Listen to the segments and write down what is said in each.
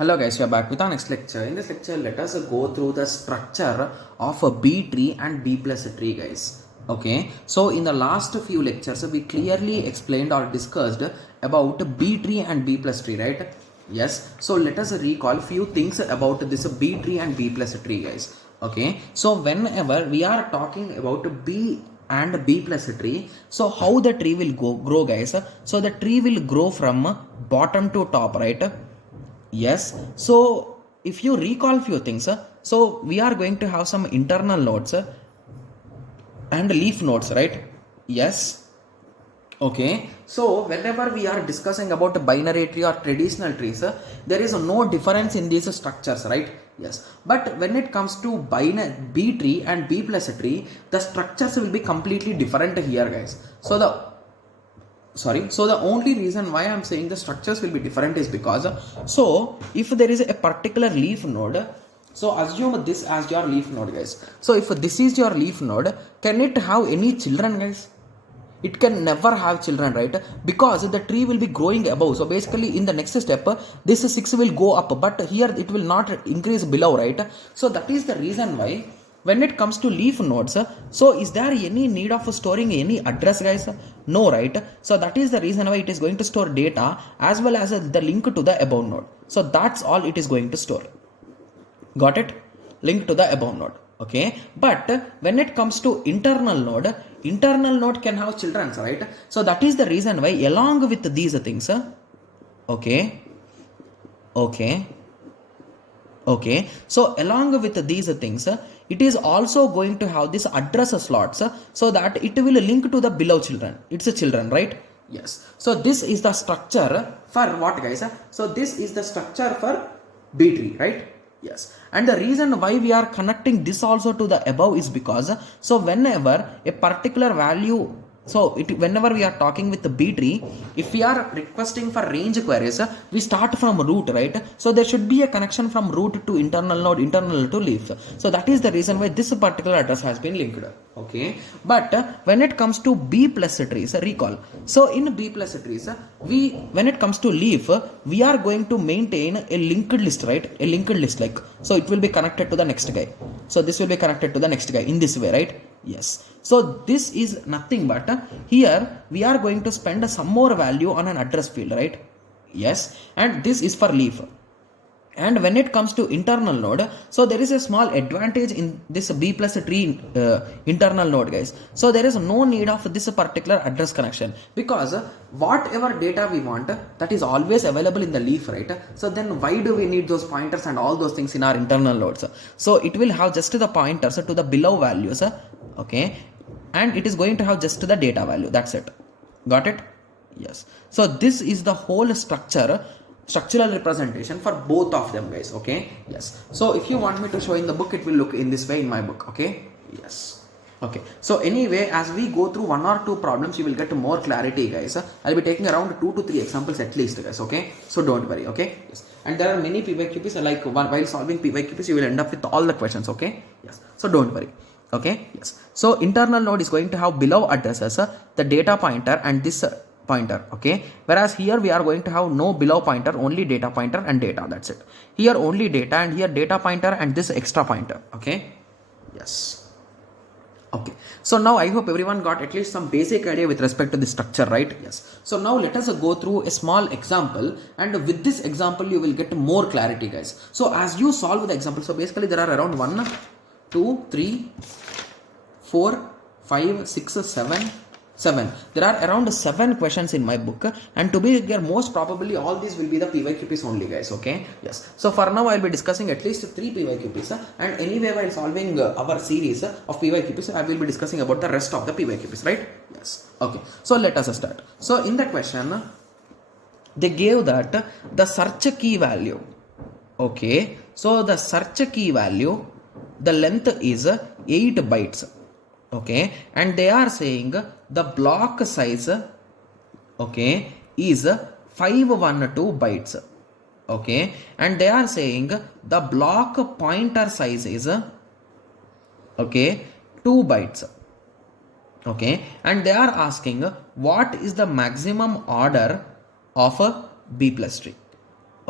Hello guys, we are back with our next lecture. In this lecture, let us go through the structure of a B tree and B plus a tree, guys. Okay, so in the last few lectures, we clearly explained or discussed about B tree and B plus tree, right? Yes, so let us recall few things about this B tree and B plus tree, guys. Okay, so whenever we are talking about B and B plus a tree, so how the tree will grow, guys? So the tree will grow from bottom to top, right? Yes, so if you recall few things, so we are going to have some internal nodes and leaf nodes, right? Yes. Okay, so whenever we are discussing about a binary tree or traditional trees, there is no difference in these structures, right? Yes, but when it comes to binary B tree and B plus a tree, the structures will be completely different here, guys. So the only reason why I'm saying the structures will be different is because, so if there is a particular leaf node, so assume this as your leaf node, guys. So if this is your leaf node, can it have any children, guys? It can never have children, right? Because the tree will be growing above. So basically in the next step, this 6 will go up, but here it will not increase below, right? So that is the reason why when it comes to leaf nodes, so is there any need of storing any address, guys? No, right? So that is the reason why it is going to store data as well as the link to the above node. So that's all it is going to store. Got it? Link to the above node. Okay, but when it comes to internal node can have children, right? So that is the reason why along with these things, okay, so along with these things, it is also going to have this address slots, so that it will link to the below children. It's a children, right? Yes. So this is the structure for what, guys? So this is the structure for B tree, right? Yes, and the reason why we are connecting this also to the above is because, so whenever a particular value, so whenever we are talking with the B tree, if we are requesting for range queries, we start from root, right? So there should be a connection from root to internal node, internal to leaf. So that is the reason why this particular address has been linked. Okay, but when it comes to B plus trees, recall. So in B plus trees, when it comes to leaf, we are going to maintain a linked list, right? A linked list, like, so it will be connected to the next guy. So this will be connected to the next guy in this way, right? Yes. So this is nothing but here we are going to spend some more value on an address field, right? Yes. And this is for leaf. And when it comes to internal node, so there is a small advantage in this B plus tree internal node, guys. So there is no need of this particular address connection, because whatever data we want, that is always available in the leaf, right? So then why do we need those pointers and all those things in our internal nodes? So it will have just the pointers to the below values, okay, and it is going to have just the data value. That's it. Got it? Yes. So this is the whole structural representation for both of them, guys. Okay. Yes. So if you want me to show in the book, it will look in this way in my book. Okay. Yes. Okay. So anyway, as we go through one or two problems, you will get more clarity, guys. I'll be taking around 2 to 3 examples at least, guys. Okay. So don't worry. Okay. Yes. And there are many PYQs, like while solving PYQs, you will end up with all the questions. Okay. Yes. So don't worry. Okay. Yes. So internal node is going to have below addresses, the data pointer and this pointer. Okay, whereas here we are going to have no below pointer, only data pointer and data. That's it. Here only data, and here data pointer and this extra pointer. Okay. Yes. Okay, so now I hope everyone got at least some basic idea with respect to the structure, right? Yes. So now let us go through a small example, and with this example you will get more clarity, guys. So as you solve the example, so basically there are around 1 2 3 4 5 6 7. There are around 7 questions in my book, and to be here, most probably all these will be the PYQs only, guys. Okay. Yes. So for now, I'll be discussing at least 3 PYQs, and anyway, while solving our series of PYQs, I will be discussing about the rest of the PYQs, right? Yes. Okay. So let us start. So in the question, they gave that the search key value. Okay. So the search key value, the length is 8 bytes. Okay, and they are saying the block size, okay, is 512 bytes. Okay, and they are saying the block pointer size is, okay, 2 bytes. Okay, and they are asking what is the maximum order of a B plus tree.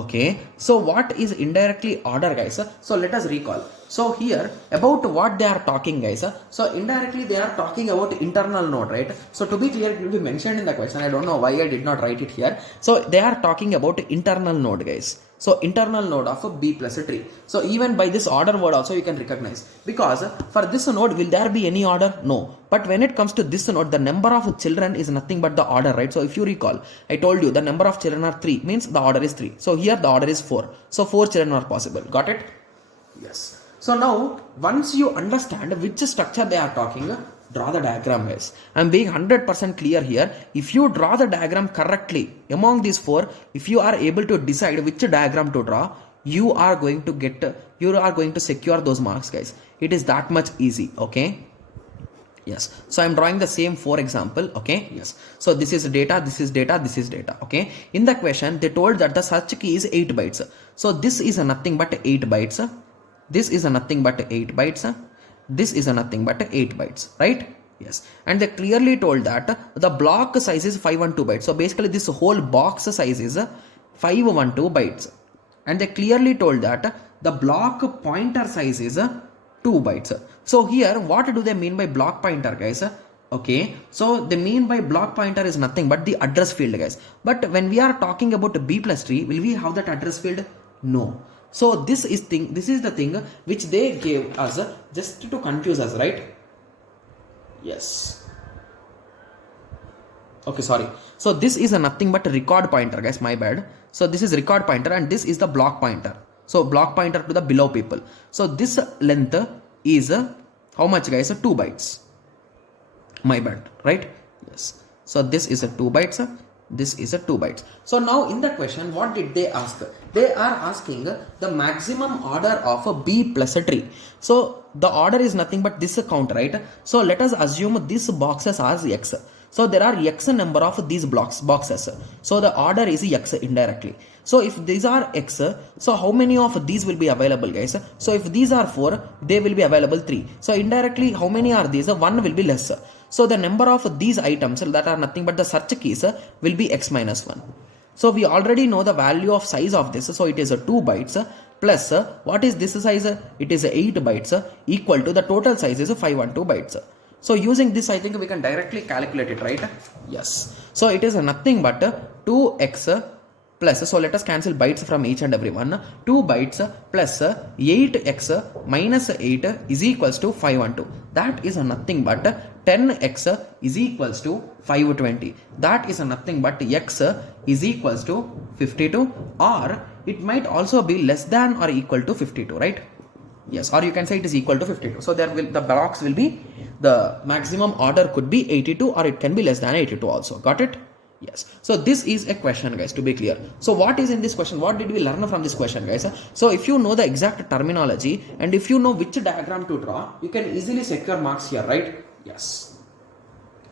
Okay, so what is indirectly order, guys? So let us recall. So here about what they are talking, guys. So indirectly they are talking about internal node, right? So to be clear, it will be mentioned in the question. I don't know why I did not write it here. So they are talking about internal node, guys. So internal node of a B plus a tree. So even by this order word also you can recognize, because for this node will there be any order? No. But when it comes to this node, the number of children is nothing but the order, right? So if you recall, I told you the number of children are 3, means the order is 3. So here the order is 4. So 4 children are possible. Got it? Yes. So now once you understand which structure they are talking, draw the diagram, guys. I am being 100% clear here. If you draw the diagram correctly among these 4, if you are able to decide which diagram to draw, you are going to secure those marks, guys. It is that much easy. Okay. Yes, so I'm drawing the same 4 example. Okay, yes, so this is data, this is data, this is data. Okay, in the question they told that the search key is 8 bytes. So this is a nothing but 8 bytes. This is a nothing but 8 bytes. This is a nothing but 8 bytes, right? Yes, and they clearly told that the block size is 512 bytes. So basically this whole box size is 512 bytes, and they clearly told that the block pointer size is 2 bytes. So here what do they mean by block pointer, guys? Okay, so they mean by block pointer is nothing but the address field, guys. But when we are talking about B plus tree, will we have that address field? No. So this is the thing which they gave us just to confuse us, right? Yes. Okay, sorry. So this is a nothing but a record pointer, guys, my bad. So this is record pointer and this is the block pointer. So block pointer to the below people. So this length is how much, guys? 2 bytes. My bad, right? Yes. So this is a 2 bytes. This is a 2 bytes. So now in the question, what did they ask? They are asking the maximum order of a B plus a tree. So the order is nothing but this count, right? So let us assume these boxes are X. So there are X number of these boxes. So the order is X indirectly. So if these are X, so how many of these will be available, guys? So if these are 4, they will be available 3. So indirectly, how many are these? 1 will be less. So the number of these items that are nothing but the search keys will be X minus 1. So we already know the value of size of this. So it is a 2 bytes plus what is this size? It is 8 bytes equal to the total size is 512 bytes. So using this, I think we can directly calculate it, right? Yes. So it is nothing but 2x plus, so let us cancel bytes from each and every one. 2 bytes plus 8x minus 8 is equals to 512. That is nothing but 10x is equals to 520. That is nothing but x is equals to 52, or it might also be less than or equal to 52, right? Yes, or you can say it is equal to 52. So there will, the box will be, the maximum order could be 82 or it can be less than 82 also. Got it? Yes. So this is a question, guys, to be clear. So what is in this question? What did we learn from this question, guys? So if you know the exact terminology and if you know which diagram to draw, you can easily secure marks here, right? Yes.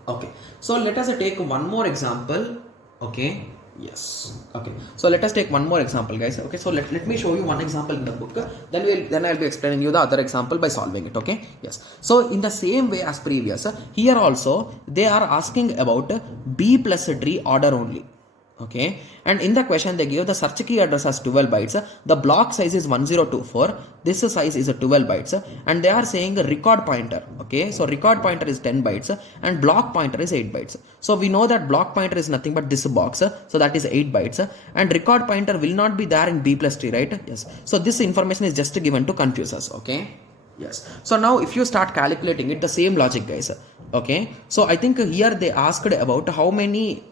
Okay. So let us take one more example. Okay. Yes. Okay. So let us take one more example, guys. Okay. So let me show you one example in the book. Then I'll be explaining you the other example by solving it. Okay. Yes. So in the same way as previous, here also they are asking about B plus a tree order only. Okay, and in the question they give the search key address as 12 bytes, the block size is 1024, this size is 12 bytes, and they are saying a record pointer. Okay, so record pointer is 10 bytes and block pointer is 8 bytes. So we know that block pointer is nothing but this box, so that is 8 bytes, and record pointer will not be there in B plus tree, right? Yes. So this information is just given to confuse us. Okay. Yes. So now if you start calculating it, the same logic, guys. Okay. So I think here they asked about how many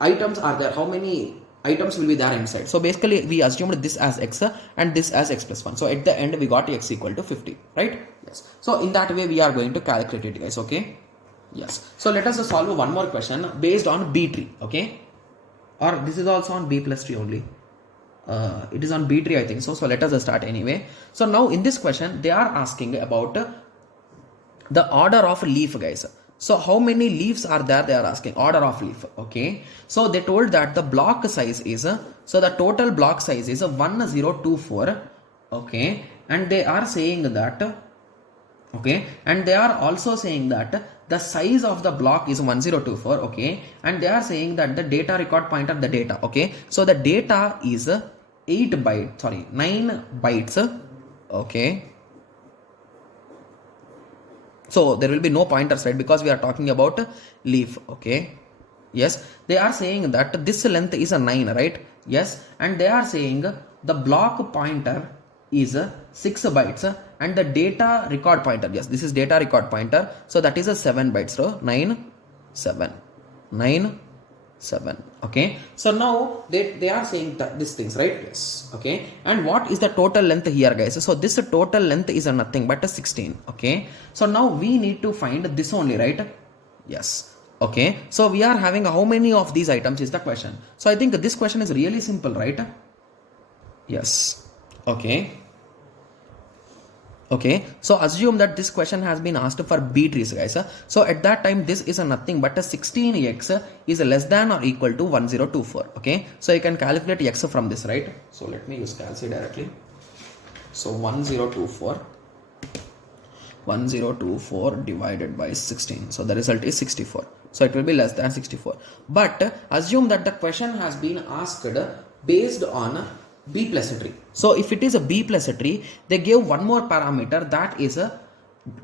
items are there, how many items will be there inside. So basically we assumed this as x and this as x plus 1. So at the end we got x equal to 50, right? Yes. So in that way we are going to calculate it, guys. Okay. Yes. So let us solve one more question based on B tree. Okay. Or this is also on B plus tree only. It is on B tree, I think so. So let us start anyway. So now in this question they are asking about the order of leaf, guys. So how many leaves are there? They are asking order of leaf. Okay. So they told that the block size is, so the total block size is 1024. Okay. And they are saying that Okay, and they are also saying that the size of the block is 1024. Okay, and they are saying that the data record pointer, the data. Okay, so the data is 9 bytes. Okay, so there will be no pointers, right, because we are talking about leaf. Okay, yes, they are saying that this length is a 9, right? Yes, and they are saying the block pointer is 6 bytes and the data record pointer, yes, this is data record pointer, so that is a 7 bytes. So 9 7 9 7. Okay, so now they are saying that these things, right? Yes. Okay, and what is the total length here, guys? So this total length is a nothing but a 16. Okay, so now we need to find this only, right? Yes. Okay, so we are having how many of these items is the question. So I think this question is really simple, right? Yes. Okay. Okay, so assume that this question has been asked for B trees, guys. So at that time, this is a nothing but a 16x is less than or equal to 1024. Okay, so you can calculate x from this, right? So let me use calculate directly. So 1024 divided by 16. So the result is 64. So it will be less than 64. But assume that the question has been asked based on B plus a tree. So if it is a B plus a tree, they give one more parameter, that is a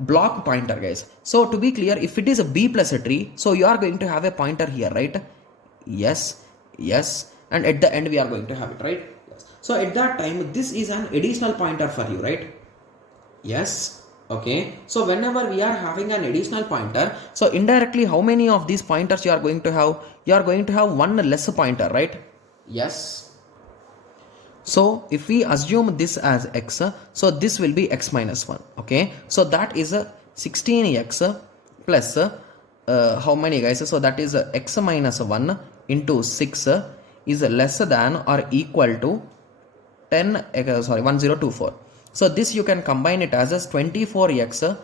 block pointer, guys. So to be clear, if it is a B plus a tree, so you are going to have a pointer here, right? Yes, yes, and at the end we are going to have it, right? Yes. So at that time, this is an additional pointer for you, right? Yes. Okay, so whenever we are having an additional pointer, so indirectly how many of these pointers you are going to have? You are going to have one less pointer, right? Yes. So if we assume this as x, so this will be x minus 1. Okay, so that is a 16x plus how many, guys? So that is x minus 1 into 6 is less than or equal to 1024. So this you can combine it as 24x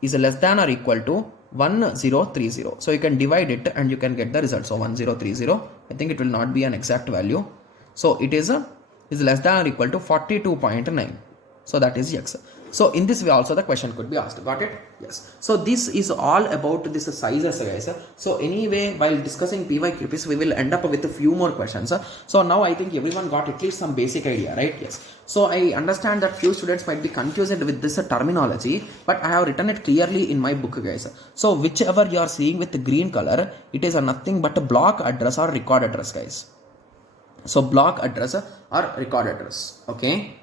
is less than or equal to 1030. So you can divide it and you can get the result. So 1030, I think it will not be an exact value. So it is less than or equal to 42.9. So that is x. So in this way also the question could be asked. Got it? Yes. So this is all about this sizes, guys. So anyway, while discussing PYQPs, we will end up with a few more questions. So now I think everyone got at least some basic idea, right? Yes. So I understand that few students might be confused with this terminology, but I have written it clearly in my book, guys. So whichever you are seeing with the green color, it is a nothing but a block address or record address, guys. So block address or record address. Okay.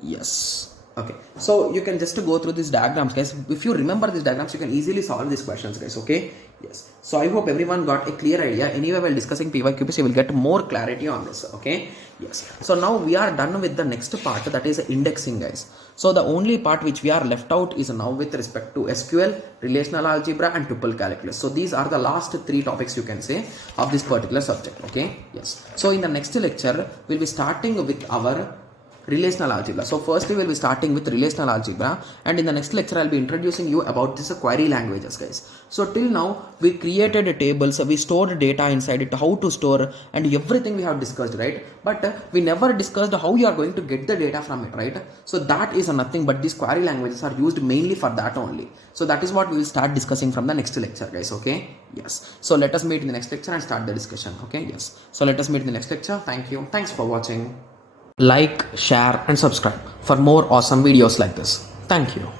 Yes. Okay, so you can just go through these diagrams, guys. If you remember these diagrams, you can easily solve these questions, guys. Okay, yes. So I hope everyone got a clear idea. Anyway, while discussing PYQPs, you will get more clarity on this. Okay, yes. So now we are done with the next part, that is indexing, guys. So the only part which we are left out is now with respect to SQL, relational algebra and tuple calculus. So these are the last 3 topics, you can say, of this particular subject. Okay, yes. So in the next lecture, we'll be starting with our relational algebra. So firstly we'll be starting with relational algebra, and in the next lecture I'll be introducing you about this query languages, guys. So till now we created tables, we stored data inside it, how to store and everything we have discussed, right? But we never discussed how you are going to get the data from it, right? So that is nothing but these query languages are used mainly for that only. So that is what we will start discussing from the next lecture, guys. Okay, yes. So let us meet in the next lecture and start the discussion. Okay, yes. So let us meet in the next lecture. Thank you. Thanks for watching. Like, share and subscribe for more awesome videos like this. Thank you.